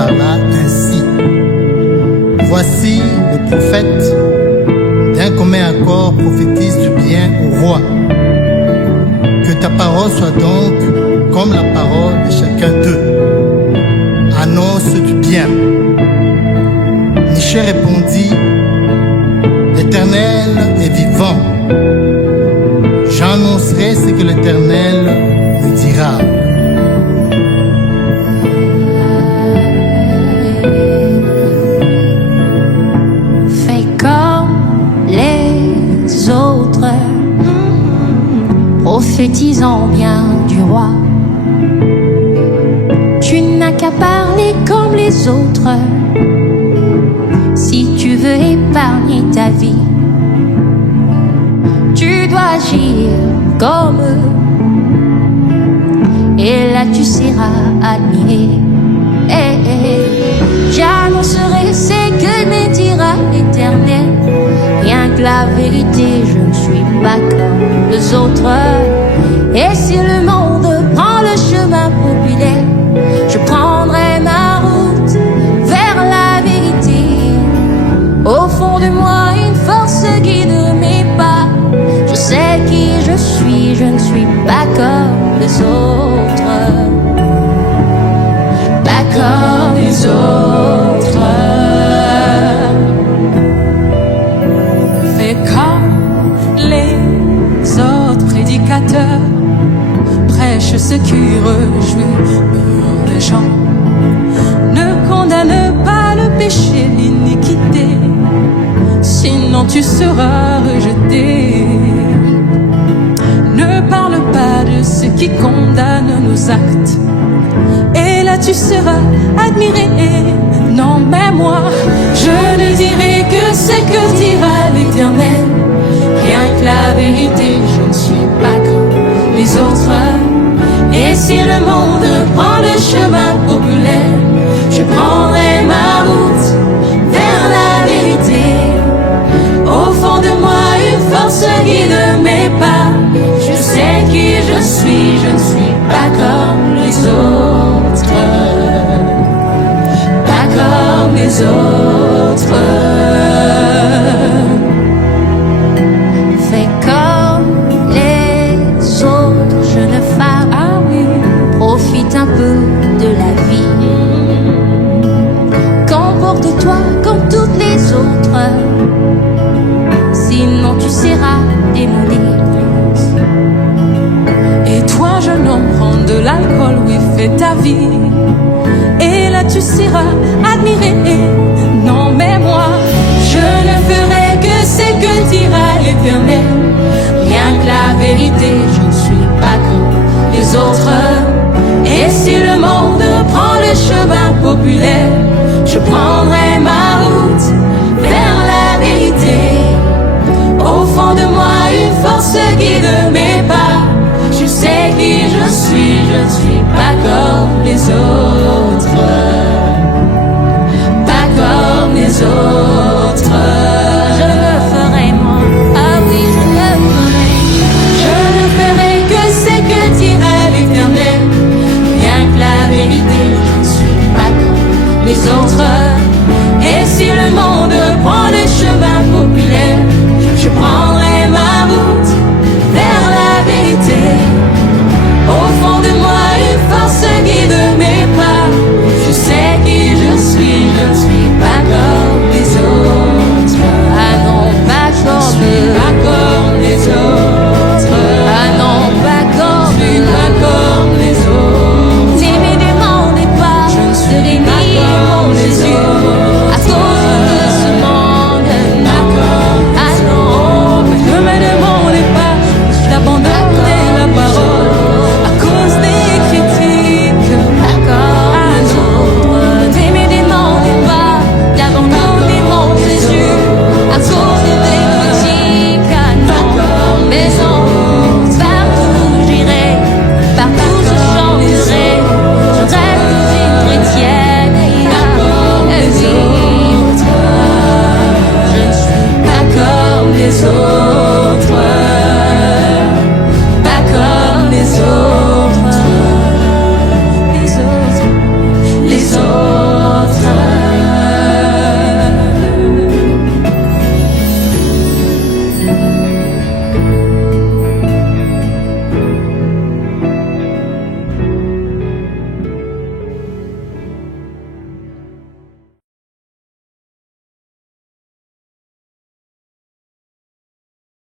parla ainsi. Voici les prophètes, d'un commun accord prophétisent du bien au roi. Que ta parole soit donc comme la parole de chacun d'eux. Annonce du bien. Michée répondit, l'Éternel est vivant. J'annoncerai ce que l'Éternel me dira. Fais comme les autres, prophétisant bien du roi. Tu n'as qu'à parler comme les autres, si tu veux épargner ta vie. Tu dois agir comme eux, et là tu seras admiré. J'annoncerai ce que me dira l'Éternel. Rien que la vérité, je ne suis pas comme les autres. Et si le monde prend le chemin populaire, je prendrai ma route vers la vérité. Au fond de moi, une force guide mes pas. Je sais qui je suis, je ne suis pas comme les autres. Pas comme les autres. Fais comme les autres prédicateurs, prêche ce qui réjouit les gens. Ne condamne pas le péché, l'iniquité, sinon tu seras rejeté. Ne parle pas de ce qui condamne nos actes, et là tu seras admiré. Non mais moi, je ne dirai que ce que dira l'Éternel. Rien que la vérité, je ne suis pas comme les autres. Et si le monde prend le chemin populaire, je prendrai ma route vers la vérité. Au fond de moi, une force guide mes pas. Je sais qui je suis, je ne suis pas comme les autres. Pas comme les autres. Fais comme les autres, jeune femme. Ah oui. Profite un peu de la vie. Comporte-toi comme toutes les autres, sinon tu seras démoli. Et toi, jeune homme, prends de l'alcool, oui, fais ta vie. Et là, tu seras admiré. Non, mais moi, je ne ferai que ce que dira l'Éternel. Rien que la vérité, je ne suis pas comme les autres.